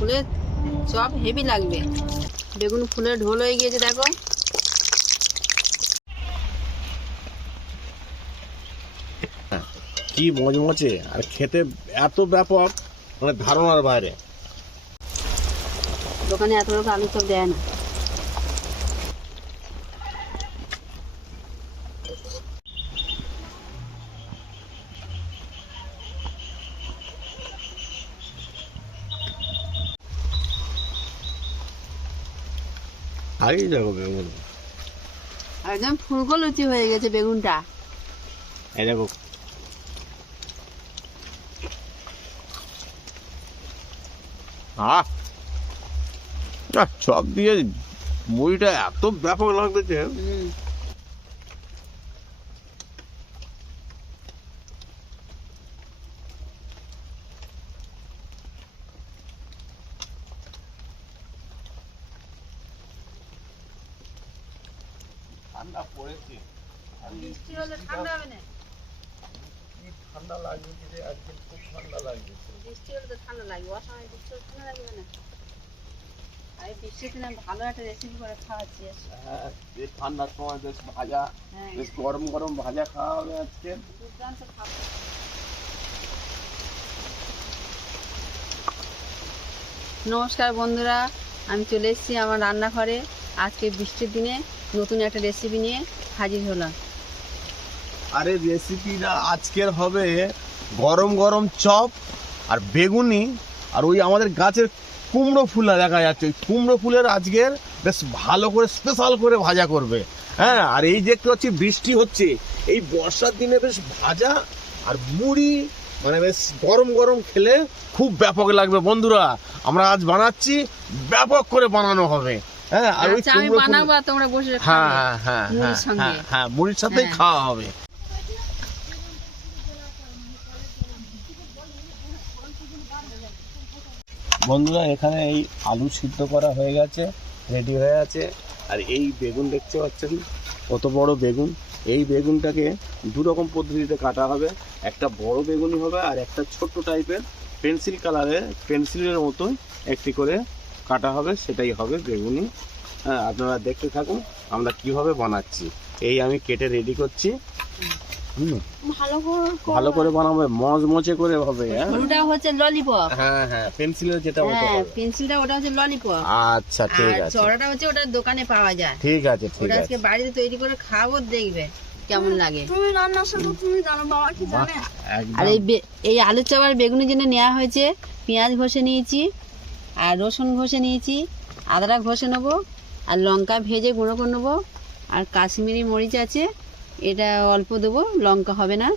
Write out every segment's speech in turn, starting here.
ফুলের chop heavy লাগবে। বেগুন ফুলের ঢোল হয়ে গিয়েছে দেখো। কি মজমচে আর খেতে এত ব্যাপক মানে ধারণার বাইরে। দোকানে এত লোক আলু চপ দেয় না। আগেই দেখো বেগুন। একদম ফুলকো লুচি হয়ে গেছে বেগুনটা। এই দেখো। সব দিয়ে মুড়িটা এত ব্যাপক লাগতেছে হুম ঠান্ডা পড়েছে বৃষ্টি হলে ঠান্ডা হবে না ঠান্ডা লাগছে আজকে খুব ঠান্ডা লাগছে বৃষ্টি হলে তো ঠান্ডা লাগবে অসময় বৃষ্টি হলে ঠান্ডা লাগবে না আমি বৃষ্টির দিনে ভালো করে খাওয়াচ্ছি হ্যাঁ বেশ ঠান্ডার সময় বেশ ভাজা হ্যাঁ। বেশ গরম গরম ভাজা খাওয়া হবে আজকে। দুর্দান্ত নমস্কার বন্ধুরা আমি চলে এসেছি আমার রান্নাঘরে। আজকে বৃষ্টির দিনে নতুন একটা রেসিপি নিয়ে হাজির হলাম। আরে রেসিপিটা আজকের হবে গরম গরম চপ আর বেগুনি আর ওই আমাদের গাছের কুমড়ো ফুলা দেখা যাচ্ছে। কুমড়ো ফুলের আজকের বেশ ভালো করে স্পেশাল করে ভাজা করবে। হ্যাঁ আর এই দেখতে পাচ্ছি বৃষ্টি হচ্ছে। এই বর্ষার দিনে বেশ ভাজা আর মুড়ি মানে বেশ গরম গরম খেলে খুব ব্যাপক লাগবে। বন্ধুরা আমরা আজ বানাচ্ছি ব্যাপক করে বানানো হবে। হ্যাঁ আর ওই আচ্ছা তোমরা বসে হ্যাঁ হ্যাঁ হ্যাঁ হ্যাঁ, হ্যাঁ হ্যাঁ মুড়ির সাথেই হ্যাঁ। খাওয়া হবে। বন্ধুরা এখানে এই আলু সিদ্ধ করা হয়ে গেছে। রেডি হয়ে আছে। আর এই বেগুন দেখতে পাচ্ছেন, কত বড় বেগুন। এই বেগুনটাকে দু রকম পদ্ধতিতে কাটা হবে। একটা বড় বেগুনি হবে আর একটা ছোট্ট টাইপের পেন্সিল কালারে পেন্সিলের মতোই একটি করে কাটা হবে। সেটাই হবে বেগুনি হ্যাঁ আপনারা দেখতে থাকুন, আমরা কীভাবে বানাচ্ছি। এই আমি কেটে রেডি করছি। ভালো করে ভালো করে বানাবে মজমচে করে হবে হ্যাঁ? হলুটা হচ্ছে ললিপপ হ্যাঁ হ্যাঁ পেন্সিলের যেটা মতো হ্যাঁ পেন্সিলটা ওটা হচ্ছে ললিপপ আচ্ছা ঠিক আর আছে। চড়াটা হচ্ছে ওটা দোকানে পাওয়া যায়। ঠিক আছে ঠিক ওটা আছে। আজকে বাড়িতে তৈরি করে খাব দেখবে কেমন লাগে। তুমি রান্নার সাথে তুমি জানো বাবা কি জানে? আর এই বে- এই আলু চাপ আর বেগুনের জন্য নেওয়া হয়েছে পেঁয়াজ ঘষে নিয়েছি আর রসুন ঘষে নিয়েছি আদা ঘষে নেব আর লঙ্কা ভেজে গুঁড়ো করে নেব আর কাশ্মীরি মরিচ আছে এটা অল্প দেবো লঙ্কা হবে না।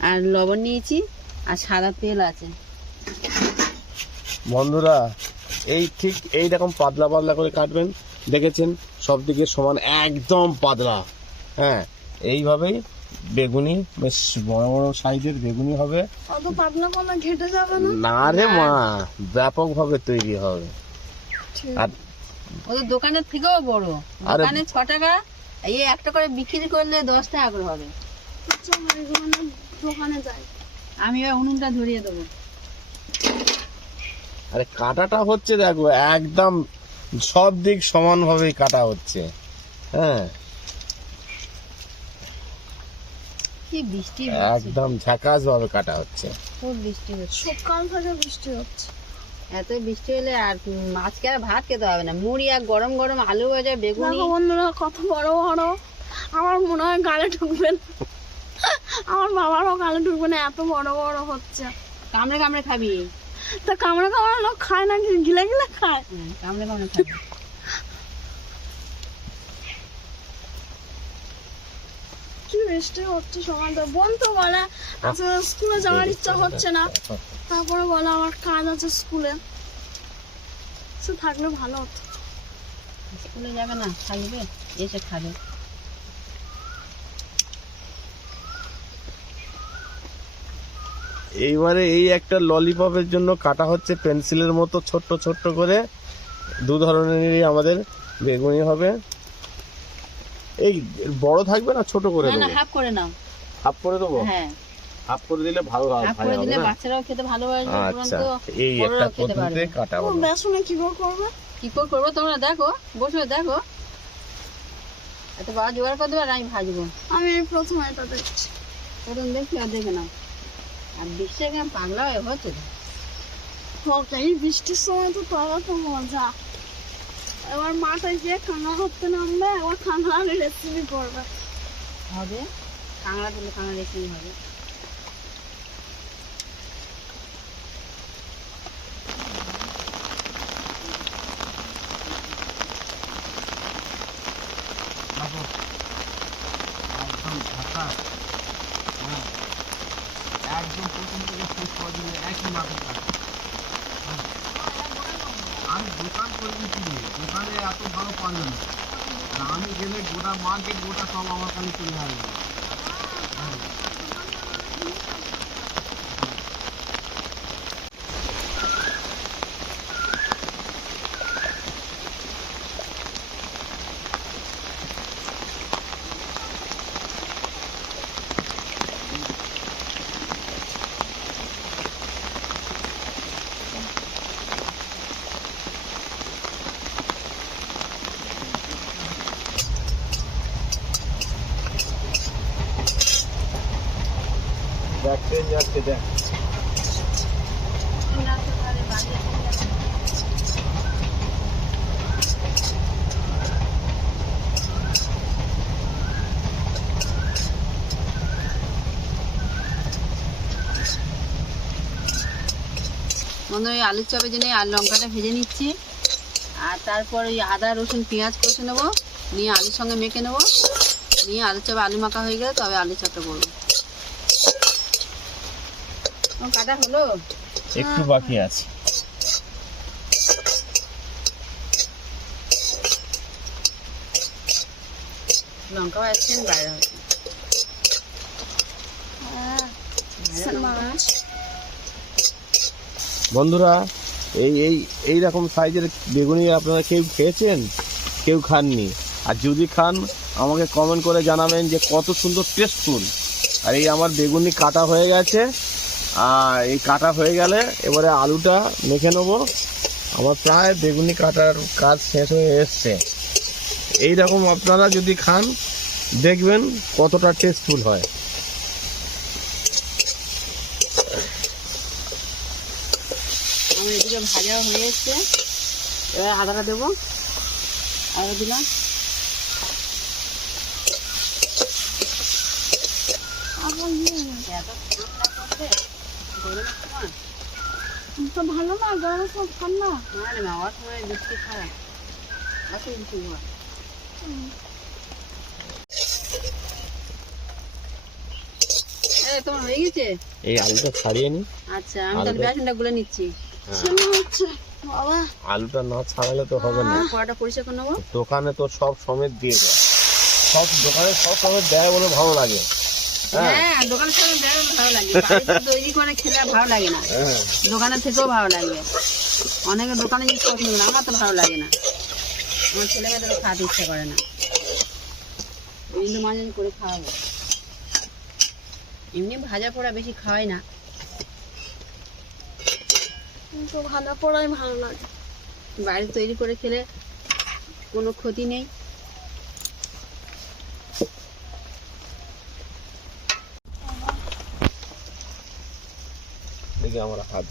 আর লবণ নিয়েছি আর সাদা তেল আছে। বন্ধুরা এই ঠিক এই রকম পাতলা পাতলা করে কাটবেন। দেখেছেন? সব দিকে সমান একদম পাতলা। হ্যাঁ এইভাবেই বেগুনি বেশ বড় বড় সাইজের বেগুনি হবে। অত পাতলা কোনো ঘেটে যাবে না রে মা ব্যাপকভাবে তৈরি হবে। ঠিক। আর ওদের দোকানের থেকেও বড়। আরে- দোকানে ছ টাকা এই একটা করে বিক্রি করলে দশ টাকা করে হবে। দোকানে যায় আমি এবার উনুনটা ধরিয়ে দেবো। আরে কাটাটা হচ্ছে দেখো একদম সব দিক সমানভাবেই কাটা হচ্ছে। হ্যাঁ। কি বৃষ্টি একদম ঝাকাস ভাবে কাটা হচ্ছে। খুব বৃষ্টি হচ্ছে। সকাল থেকে বৃষ্টি হচ্ছে। এত বৃষ্টি হলে আর মাছকে আজকে আর ভাত খেতে হবে না। মুড়ি আর গরম গরম আলু ভাজা বেগুনি। দেখো বন্ধুরা কত বড় বড়। আমার মনে হয় গালে ঢুকবে না। আমার বাবারও গালে ঢুকবে না এত বড় বড় হচ্ছে। কামড়ে কামড়ে খাবি? তা কামড়ে কামড়ে লোক খায় না গিলে গিলে খায়? হ্যাঁ, কামড়ে কামড়ে খাবি। কি বৃষ্টি হচ্ছে সময় তো বোন তো বলে আজকে স্কুলে যাওয়ার ইচ্ছা হচ্ছে না। তারপরে বলে আমার কাজ আছে স্কুলে। সে থাকলে ভালো হতো। স্কুলে যাবে না থাকবে? এসে খাবে। এইবারে এই একটা ললিপপের জন্য কাটা হচ্ছে পেন্সিলের মতো ছোট্ট ছোট্ট করে। দু ধরনেরই আমাদের বেগুনি হবে। এই বড় থাকবে না ছোট করে না না দেবো? হাফ করে নাও। হাফ করে দেবো? হ্যাঁ। হাফ করে দিলে ভালো হয় হাফ করে দিলে বাচ্চারাও খেতে ভালোবাসবে আচ্ছা এই একটা পদ্ধতিতে কাটা ও হলো বেসনে কি করে করবে? কি করে করব? তোমরা দেখো বসে দেখো। এত বাবা জোগাড় করে দেবে আর আমি ভাজবো। আমি প্রথম এটা দেখছি। প্রথম দেখি আর দেখে নাও। আর বৃষ্টি এখানে পাগলা হয়ে হচ্ছে। তো। বৃষ্টির সময় তো তারা তো মজা। এবার মাথায় গিয়ে খানা করতে নামবে, এবার খানা রেসিপি করবে। হবে? কাঁকড়া দিলে কাঁকড়া রেসিপি হবে একদম ঢাকা হ্যাঁ একদম প্রথম থেকে শেষ পর্যন্ত একই মাঠে কাটা হ্যাঁ। আমি দোকান করে দিচ্ছি দোকানে এত ভালো পারবে না আর আমি গেলে গোটা মার্কেট গোটা সব আমার কাছে চলে আসবে হ্যাঁ। দেখ ট্রেন যাচ্ছে দেখ বন্ধু ওই আলুর চপের জন্য আর লঙ্কাটা ভেজে নিচ্ছি। আর তারপর ওই আদা, রসুন, পেঁয়াজ কষে নেব। নিয়ে আলুর সঙ্গে মেখে নেব। নিয়ে আলুর চপে আলু মাখা হয়ে গেলে তবে আলুর চপটা করব। কাটা হলো। একটু বাকি আছে। আসছেন বাইরে বন্ধুরা এই এই এই রকম সাইজের বেগুনি আপনারা কেউ খেয়েছেন? কেউ খাননি। আর যদি খান আমাকে কমেন্ট করে জানাবেন যে কত সুন্দর টেস্টফুল আর এই আমার বেগুনি কাটা হয়ে গেছে। আর এই কাটা হয়ে গেলে এবারে আলুটা মেখে নেব। আমার প্রায় বেগুনি কাটার কাজ শেষ হয়ে এসছে। এই রকম আপনারা যদি খান, দেখবেন কতটা টেস্টফুল হয়। ভাজা হয়ে এসছে। এবার আদাটা দেবো। আদা দিলাম আবার ইয়ে এত ঠান্ডা করবে গরমের সময় তো ভালো না গরম সব ঠান্ডা। না রে মা সময় বৃষ্টি খারাপ। অত বৃষ্টি হয় তোমার হয়ে গেছে? এই আলুটা ছাড়িয়ে নি। আচ্ছা আমি তাহলে আলুটা- বেসনটা গুলে নিচ্ছি। বাবা। আলুটা না ছাড়ালে তো হবে না। কড়াটা পরিষ্কার করে নেব। দোকানে তো সব সমেত দিয়ে দেয়। সব দোকানে সব সমেত দেয় বলে ভালো লাগে। হ্যাঁ হ্যাঁ দোকানের সামনে দেয় ভালো লাগে। তৈরি করে খেলে ভালো লাগে না। হ্যাঁ। দোকানের থেকেও ভালো লাগবে অনেকে দোকানে জিনিস পছন্দ না আমার তো ভালো লাগে না। আমার ছেলে মেয়েদের খাওয়াতে ইচ্ছা করে না। ওই মাঝে মাঝে করে খাওয়াবো। এমনি ভাজা পোড়া বেশি খাওয়াই না। কিন্তু ভালো পড়াই ভালো লাগে। বাড়ি তৈরি করে খেলে কোনো ক্ষতি নেই। দেখি আমার হাত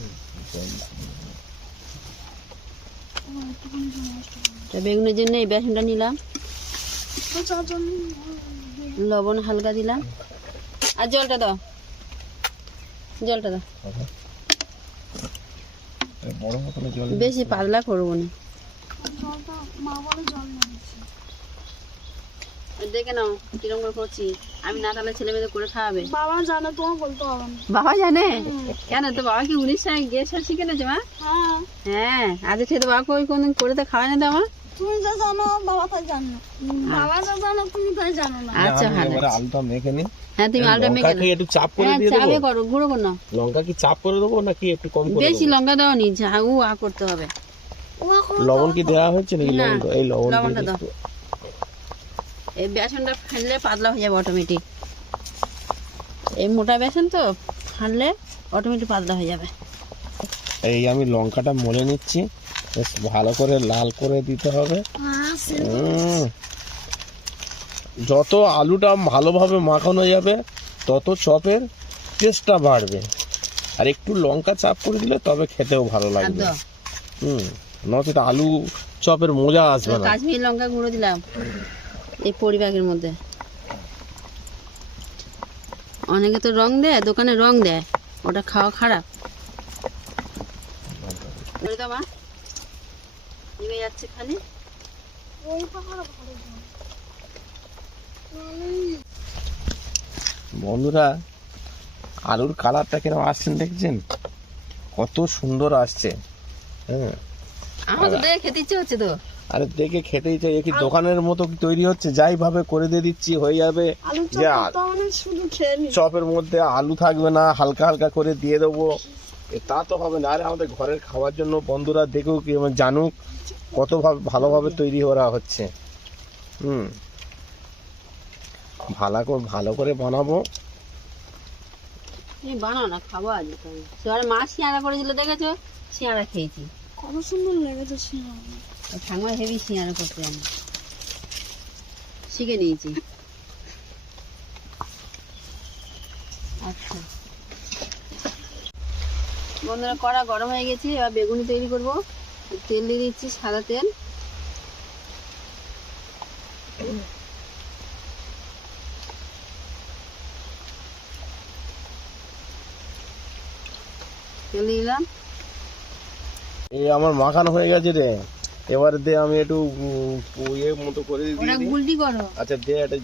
তা বেগুনের জন্য এই বেসনটা নিলাম। লবণ হালকা দিলাম। আর জলটা দাও। জলটা দাও। বড় মতন জল বেশি পাতলা করব না। জল দেখে নাও কিরম করে করছি। আমি না তাহলে ছেলে মেয়েদের করে খাওয়াবে। বাবা জানে তোমার বলতে হবে। বাবা জানে? কেন? তো বাবা কি গেছে শিখে নেছে মা? হ্যাঁ। হ্যাঁ আজ বাবাকে ওই কোনদিন করে তো খাওয়াই না তো আমার তুমি যা জানো বাবা তাই জানো। বাবা যা জানো তুমি তাই জানো না। আচ্ছা ভালো। এবারে আলুটা মেখে নি হ্যাঁ তুমি আলুটা মেখে কি একটু চাপ করে হ্যাঁ দিয়ে চাবে দেবো? করো গুঁড়ো করো না। লঙ্কা কি চাপ করে দেবো নাকি একটু কম করে বেশি লঙ্কা দাও নি ঝাউ আ করতে হবে। লবণ কি দেওয়া হচ্ছে নাকি লবণ এই লবণটা দাও। এই বেসনটা ফেললে পাতলা হয়ে যাবে অটোমেটিক এই মোটা বেসন তো ছাড়লে অটোমেটিক পাতলা হয়ে যাবে। এই আমি লঙ্কাটা মলে নিচ্ছি বেশ ভালো করে লাল করে দিতে হবে। যত আলুটা ভালোভাবে মাখানো যাবে তত চপের টেস্টটা বাড়বে। আর একটু লঙ্কা চাপ করে দিলে তবে খেতেও ভালো লাগবে। হুম নচেত আলু চপের মজা আসবে না। কাশ্মীর লঙ্কা গুঁড়ো দিলাম। এই পরিবাগের মধ্যে। অনেকে তো রং দেয় দোকানে রং দেয়। ওটা খাওয়া খারাপ। মা নিভে যাচ্ছে খালি। বন্ধুরা আলুর কালারটা কীরকম আসছেন দেখছেন? কত সুন্দর আসছে। হ্যাঁ। আমার তো দেখে খেতে ইচ্ছে হচ্ছে তো। আরে দেখে খেতেই চাই এ কি দোকানের মতো তৈরি হচ্ছে? যাই ভাবে করে দিয়ে দিচ্ছি হয়ে যাবে। যে মানে চপের মধ্যে আলু থাকবে না হালকা হালকা করে দিয়ে দেবো। এ তা তো হবে না। আরে আমাদের ঘরের খাওয়ার জন্য বন্ধুরা দেখুক এবং জানুক কত ভাবে ভালোভাবে তৈরি করা হচ্ছে। হুম। ভালো করে ভালো করে বানাবো। এই বানাও না খাব আজ মা শিয়ারা করেছিল দেখেছ? শিয়ারা খেয়েছি। কত সুন্দর লেগেছে সিনেমা নিয়েছি। আচ্ছা। বন্ধুরা, কড়া গরম হয়ে গেছে, এবার বেগুনি তৈরি করব। তেল দিয়ে দিচ্ছি সাদা তেল। তেল দিলাম। এই আমার মাখানো হয়ে গেছে রে। এবারে দে আমি একটু ইয়ে মতো করে দিই। আচ্ছা দে একটা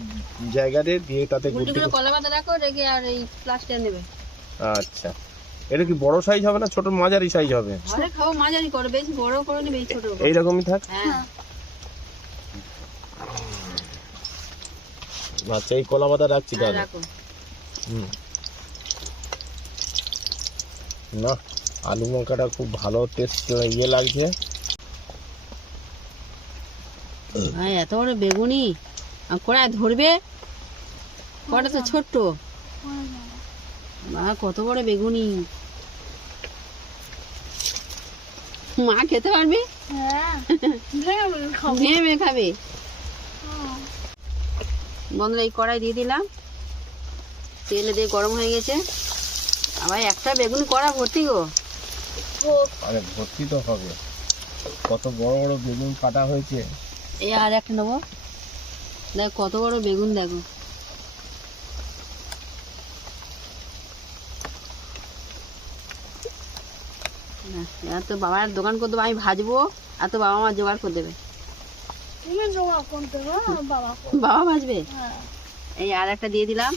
জায়গা দে দিয়ে তাতে গুলটি কলা পাতা রাখো রেখে আর এই প্লাস্টার নেবে। আচ্ছা। এটা কি বড় সাইজ হবে না ছোট? মাঝারি সাইজ হবে। ঘরে খাব মাঝারি করো বেশি বড় করো না বেশি ছোট করো। এইরকমই থাক? হ্যাঁ। আচ্ছা এই কলা পাতা রাখছি হ্যাঁ, তাহলে। হুম। না আলু মশলাটা খুব ভালো টেস্ট ইয়ে লাগছে। ভাই, এত বড় বেগুনি। কড়াই ধরবে? কটা তো ছোট্ট। বা কত বড় বেগুনি। মা, খেতে পারবে? হ্যাঁ ভেঙে খাবে। হ্যাঁ। বন্ধুরা, এই কড়াই দিয়ে দিলাম। তেলে দিয়ে গরম হয়ে গেছে। আবার একটা বেগুন কড়া ভর্তি গো। আরে, ভর্তি তো হবে। কত বড় বড় বেগুন কাটা হয়েছে। এই আর একটা নেব। দেখ কত বড় বেগুন দেখো। এবার তো বাবার দোকান করে দেবো আমি ভাজবো আর তো বাবা মা জোগাড় করে দেবে। আর বাবা ভাজবে? হ্যাঁ। এই আর একটা দিয়ে দিলাম।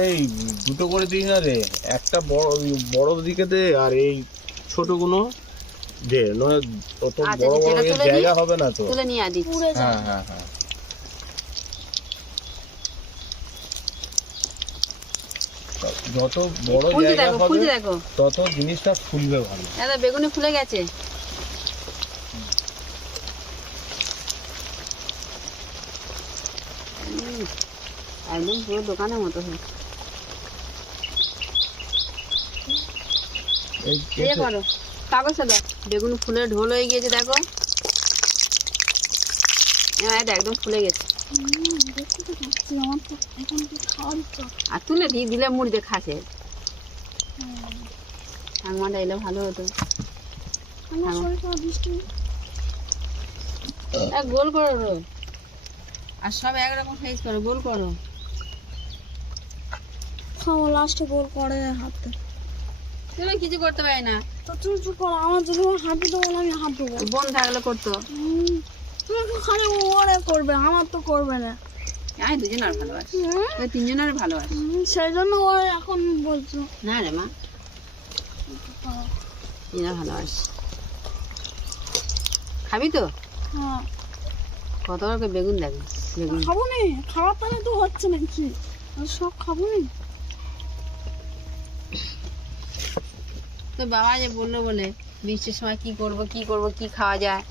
এই দুটো করে দিই না রে। একটা বড় বড় দিকে দে আর এই ছোটগুলো দে। নয় অত আচ্ছা, বড় বড়? জায়গা হবে না তো। তুলে নিয়ে হ্যাঁ হ্যাঁ হ্যাঁ। যত বড় জায়গা হবে তত জিনিসটা ফুলবে ভালো। দাদা বেগুনি ফুলে গেছে। একদম পুরো দোকানের মতো হয়েছে। এই করো দাও। বেগুন ফুলে ঢোল হয়ে গিয়েছে দেখো। হ্যাঁ এটা একদম ফুলে গেছে। আর তুলে দিয়ে দিলে মুড়ি দিয়ে খাসে। ঠাকুমাটা এলে ভালো হতো। গোল করো রোল। আর সব একরকম সাইজ করো গোল করো। খাওয়া লাস্টে গোল করে হাতে তুমি কিছু করতে পারি না। তো তুই চুপ করো আমার যদি হাতে দেবো আমি হাত দেবো। বোন থাকলে করতো। হুম, তুমি তো খালি ওরে করবে আমার তো করবে না। আমি দুজন আর ভালোবাসি ওই তিনজন আর ভালোবাসি সেই জন্য ও এখন বলছো। না রে মা। এরা ভালোবাসি। খাবি তো? হ্যাঁ। কত বড় করে বেগুন দেখো বেগুন। খাব নি খাওয়ার তাহলে তো হচ্ছে নাকি? আর সব খাব নি তো বাবা যে বলল বলে বৃষ্টির সময় কি করব কি করব কি খাওয়া যায়?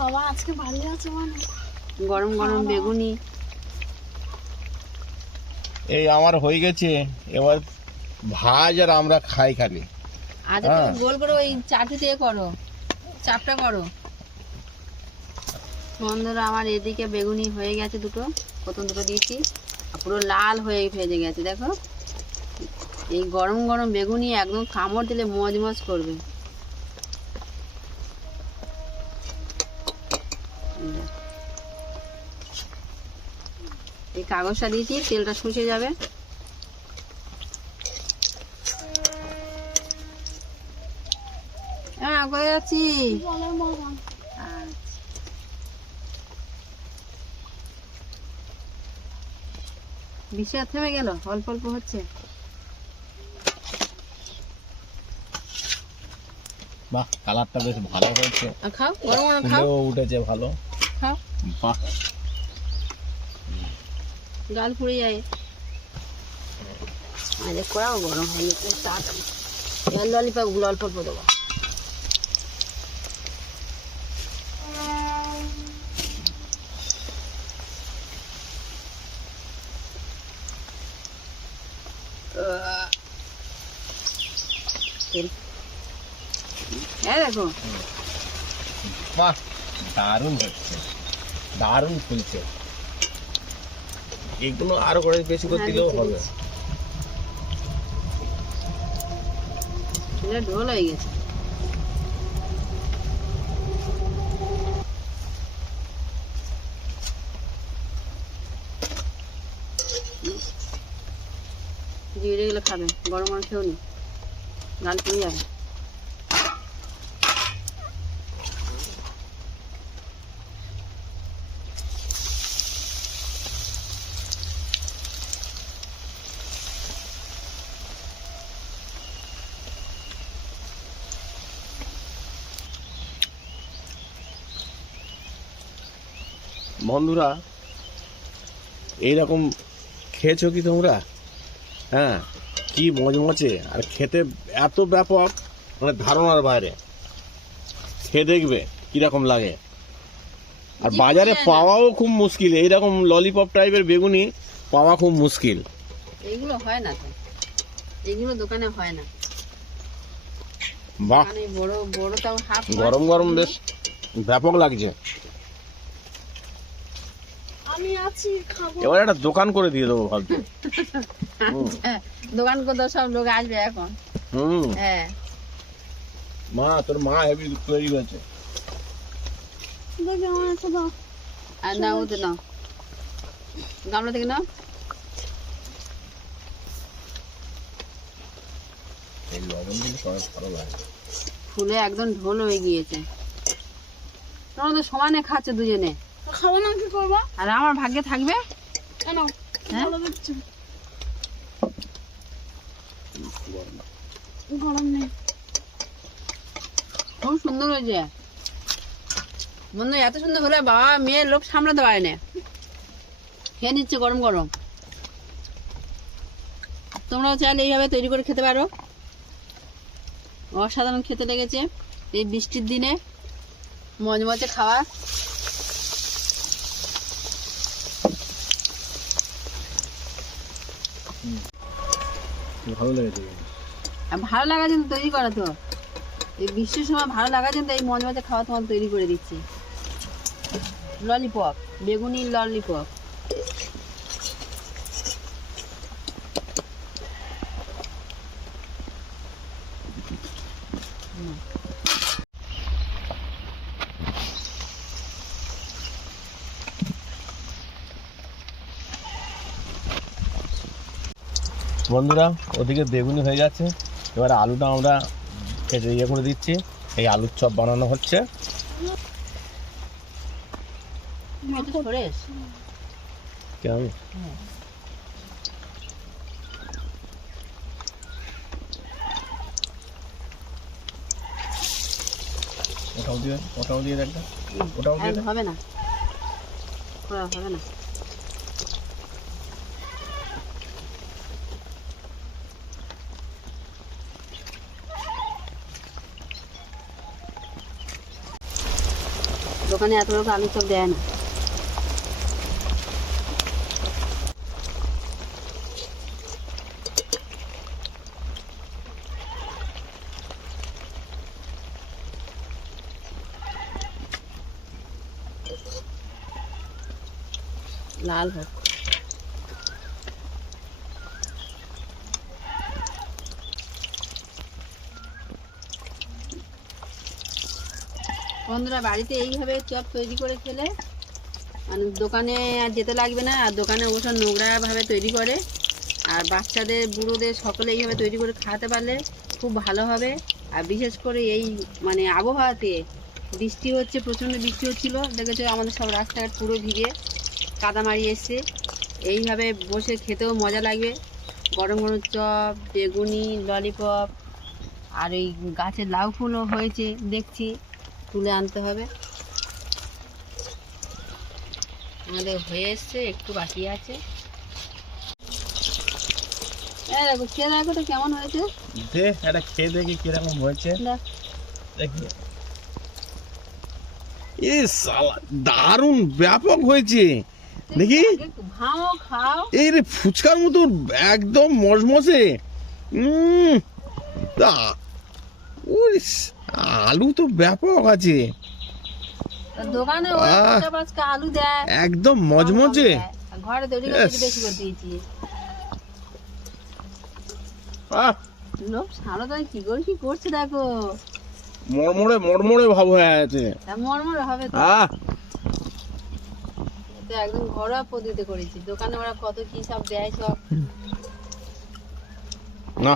বাবা আজকে বাড়ি আছে মানে। গরম গরম বেগুনি। এই আমার হয়ে গেছে এবার ভাজ আর আমরা খাই খালি। আচ্ছা হ্যাঁ। তুমি গোল করে ওই চাটু দিয়ে করো চাপটা করো। বন্ধুরা আমার এদিকে বেগুনি হয়ে গেছে দুটো প্রথম দুটো দিয়েছি পুরো লাল হয়ে ভেজে গেছে দেখো। এই গরম গরম বেগুনি একদম কামড় দিলে মজ মজ করবে। এই কাগজটা দিয়েছি, তেলটা শুষে যাবে। হ্যাঁ আচ্ছা। থেমে গেল? অল্প অল্প হচ্ছে? বাহ কালারটা বেশ ভালো হয়েছে। খাও গরম গরম খাও। উঠেছে ভালো। খাও। বাহ। গাল পুড়ে যায়। আরে কড়াও গরম হয়ে গেছে তাড়াতাড়ি গুলো অল্প অল্প দেবো। দেখো। বাহ দারুণ হচ্ছে। দারুণ ফুলছে। এগুলো আরও করে বেশি করে হ্যাঁ, দিলেও হবে। ঢোল হয়ে গেছে। জিরে গুলো খাবে গরম গরম খেও নি। গাল পুড়ে যাবে। বন্ধুরা এইরকম খেয়েছো কি তোমরা? হ্যাঁ কি মজমচে আর খেতে এত ব্যাপক মানে ধারণার বাইরে। খেয়ে দেখবে কীরকম লাগে। আর বাজারে। পাওয়াও খুব মুশকিল। এইরকম ললিপপ টাইপের বেগুনি পাওয়া খুব মুশকিল। এইগুলো হয় না তো। এগুলো দোকানে হয় না। বাহ। দোকানে বড় বড়টাও হাফ গরম গরম বেশ ব্যাপক লাগছে। আমি আছি খাব। এবার একটা দোকান করে দিয়ে দেবো ভাবছি। দোকান করতে সব লোক আসবে এখন। হুম। হ্যাঁ। মা তোর মা হেভি তৈরি হয়েছে দেখি আমার একটা দাও। আর না ওতে নাও। গামলা থেকে নাও। এই লবণ দিলে সবাই ভালো লাগে। ফুলে একদম ঢোল হয়ে গিয়েছে। তোমরা তো সমানে খাচ্ছে দুজনে। খাব না কি করব? আর আমার ভাগ্যে থাকবে? কেন? হ্যাঁ? গরম নেই। খুব সুন্দর হয়েছে। বন্ধু এত সুন্দর হলে বাবা মেয়ের লোক সামলাতে পারে না। খেয়ে নিচ্ছে গরম গরম। তোমরাও চাইলে এইভাবে তৈরি করে খেতে পারো। অসাধারণ খেতে লেগেছে এই বৃষ্টির দিনে। মজমজে খাওয়া। ভালো লেগেছে ভালো লাগার জন্য তৈরি করা তো। এই বৃষ্টির সময় ভালো লাগার জন্য এই মজমজে খাওয়া তোমার তৈরি করে দিচ্ছি। ললিপপ বেগুনি ললিপপ বন্ধুরা, ওদিকে বেগুনি হয়ে যাচ্ছে এবার আলুটা আমরা কেটে ইয়ে করে দিচ্ছি। এই আলুর চপ বানানো হচ্ছে। ওটাও দিয়ে ওটাও দিয়ে একটা ওটাও দিয়ে হবে না। হবে না। দোকানে এত লোক আলু চপ দেয় না। লাল হোক বন্ধুরা, বাড়িতে এইভাবে চপ তৈরি করে খেলে দোকানে আর যেতে লাগবে না, আর দোকানে অবশ্য নোংরাভাবে তৈরি করে। আর বাচ্চাদের, বুড়োদের সকলে এইভাবে তৈরি করে খাওয়াতে পারলে খুব ভালো হবে। আর বিশেষ করে এই মানে আবহাওয়াতে বৃষ্টি হচ্ছে, প্রচণ্ড বৃষ্টি হচ্ছিল। দেখেছ আমাদের সব রাস্তাঘাট পুরো ভিজে, কাদামারি এসছে। এইভাবে বসে খেতেও মজা লাগবে। গরম গরম চপ, বেগুনি, ললিপপ, আর ওই গাছের লাউ ফুলও হয়েছে, দেখছি। তুলে আনতে হবে। আমাদের হয়ে এসছে একটু বাকি আছে। এই দেখো খেয়ে দেখো তো কেমন হয়েছে। দে এটা খেয়ে দেখি কীরকম হয়েছে। দেখি। এ সালা দারুণ ব্যাপক হয়েছে। দেখি। এই রে ফুচকার মতো একদম মজমসে উম, তা আলু তো ব্যাপক আছে। দোকানে আলু দেয়। একদম মজমজে। ঘরে তৈরি বেশি করে দিয়েছি। লোক সারা তো কি করে কি করছে দেখো? মরমরে মরমরে ভাব হয়ে আছে। তা হবে তো। আহ। একদম ঘরোয়া পদ্ধতিতে করেছি। দোকানে ওরা কত কি সব দেয় সব। না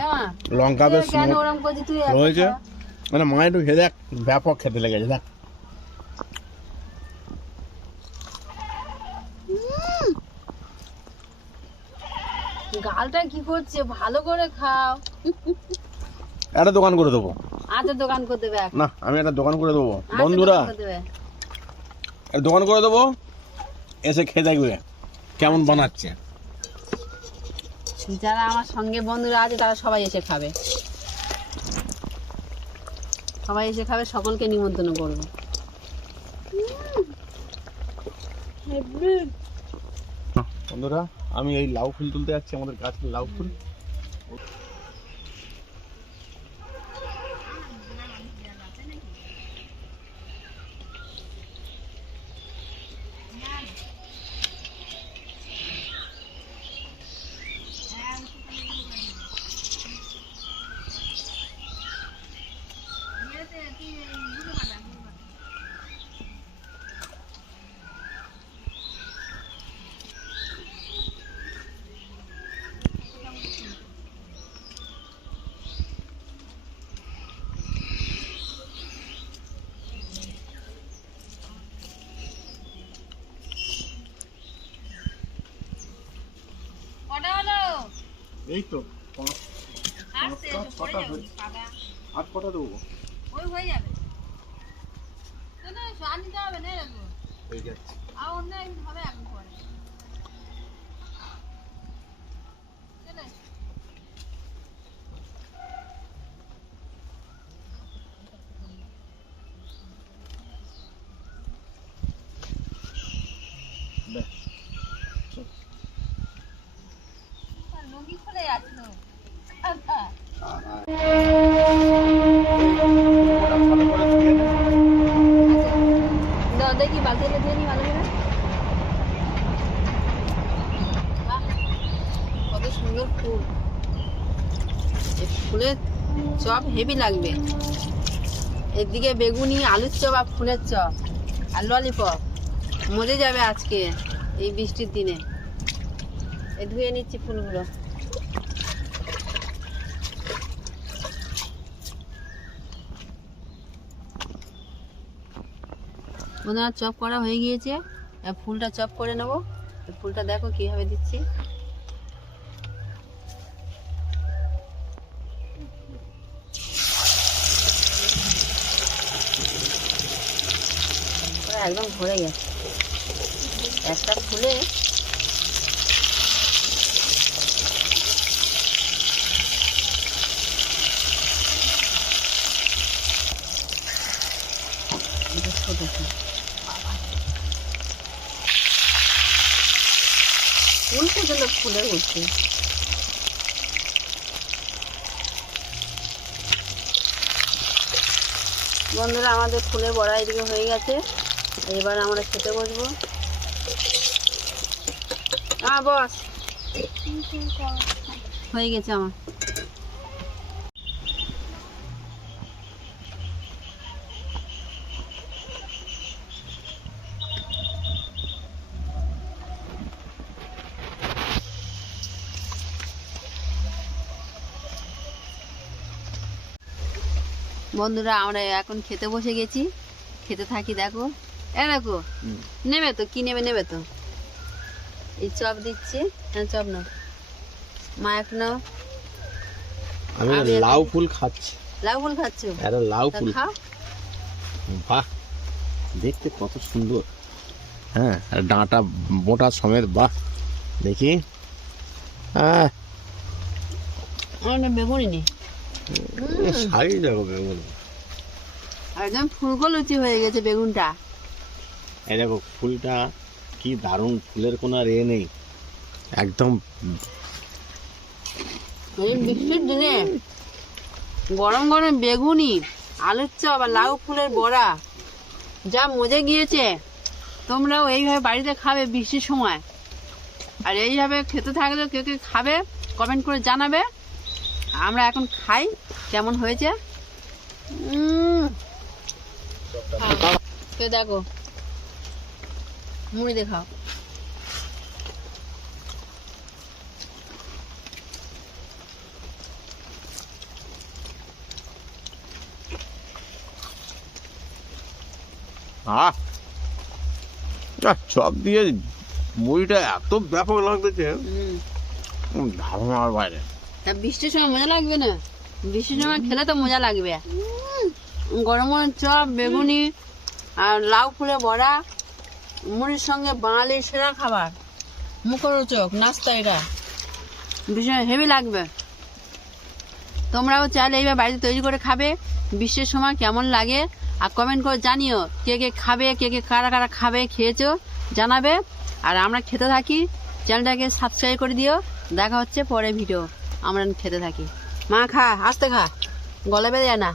লঙ্কা বেশ কেন ওরম তুই। মানে মা একটু খেয়ে দেখ ব্যাপক খেতে লেগেছে দেখ গালটা কি করছে ভালো করে খাও। একটা দোকান করে দেবো আচ্ছা দোকান করে এখন। না আমি একটা দোকান করে দেবো বন্ধুরা দোকান করে দেবো। এসে খেয়ে দেখবে কেমন বানাচ্ছে। যারা আমার সঙ্গে বন্ধুরা আছে তারা সবাই এসে খাবে। সবাই এসে খাবে, সকলকে নিমন্ত্রণ করব। বন্ধুরা, আমি এই লাউ ফুল তুলতে যাচ্ছি, আমাদের গাছের লাউ ফুল কটা হলো এই তো পাঁচ হয়েছে। পাকা। আট কটা দেবো ওই হয়ে যাবে না, না, হবে না এরকম। হয়ে যাচ্ছে আর অন্য হবে এখন পরে চলে। ব্যাস। আর লুঙ্গি খুলে যাচ্ছিল আচ্ছা ওটা ভালো করে ধুয়ে নে। দাও দেখি বালতিতে দিয়ে নি ভালো করে বাহ, কত সুন্দর ফুল এই ফুলের চপ হেভি লাগবে। এদিকে বেগুনি, আলুর চপ আর ফুলের চপ আর ললিপপ মজে যাবে আজকে এই বৃষ্টির দিনে। এ ধুয়ে নিচ্ছি ফুলগুলো। বন্ধুরা, চপ করা হয়ে গিয়েছে। ফুলটা চপ করে নেব। ফুলটা দেখো কীভাবে দিচ্ছি। একদম ভরে গেছে। একটা খুলে এটা ছোট ফুল ফুল ফুলে উঠছে। বন্ধুরা, আমাদের ফুলের বড়া এদিকে হয়ে গেছে। এবার আমরা খেতে বসবো। হ্যাঁ বস। হয়ে গেছে আমার। বন্ধুরা, আমরা এখন খেতে বসে গেছি। খেতে থাকি, দেখো। এ দেখো নেবে তো কি নেবে নেবে তো। এই চপ দিচ্ছি হ্যাঁ চপ নাও। মা এক নাও। আমি লাউ ফুল খাচ্ছি। লাউ ফুল খাচ্ছ? আরে লাউ ফুল। খাও। বাহ দেখতে কত সুন্দর। হ্যাঁ আর ডাঁটা মোটা সমেত বাহ। দেখি। হ্যাঁ বেগুনি নেই। সারি দেখো বেগুন। একদম ফুলকো লুচি হয়ে গেছে বেগুনটা। এই দেখো, ফুলটা কি দারুণ, ফুলের কোনো এ নেই। একদম বৃষ্টির দিনে গরম গরম বেগুনি, আলুর চপ আর লাউ ফুলের বড়া, যা মজে গিয়েছে। তোমরাও এইভাবে বাড়িতে খাবে বৃষ্টির সময়। আর এইভাবে খেতে থাকলেও কেউ কেউ খাবে কমেন্ট করে জানাবে। আমরা এখন খাই, কেমন হয়েছে? দেখো মুড়ি আহ, চপ দিয়ে মুড়িটা এত ব্যাপক লাগতেছে। ধারণার বাইরে। তা বৃষ্টির সময় মজা লাগবে না? বৃষ্টির সময় খেলে তো মজা লাগবে। গরম গরম চপ বেগুনি আর লাউ ফুলে বড়া। মুড়ির সঙ্গে বাঙালির সেরা খাবার। মুখরোচক, নাস্তা এটা ভীষণ হেভি লাগবে। তোমরাও চাইলে এইবার বাড়িতে তৈরি করে খাবে। বিশ্বের সময় কেমন লাগে, আর কমেন্ট করে জানিও কে কে খাবে, কে কে কারা কারা খাবে, খেয়েছো, জানাবে। আর আমরা খেতে থাকি। চ্যানেলটাকে সাবস্ক্রাইব করে দিও। দেখা হচ্ছে পরে ভিডিও আমরা খেতে থাকি। মা খা, আস্তে খা। গলা বেঁধে যায় না।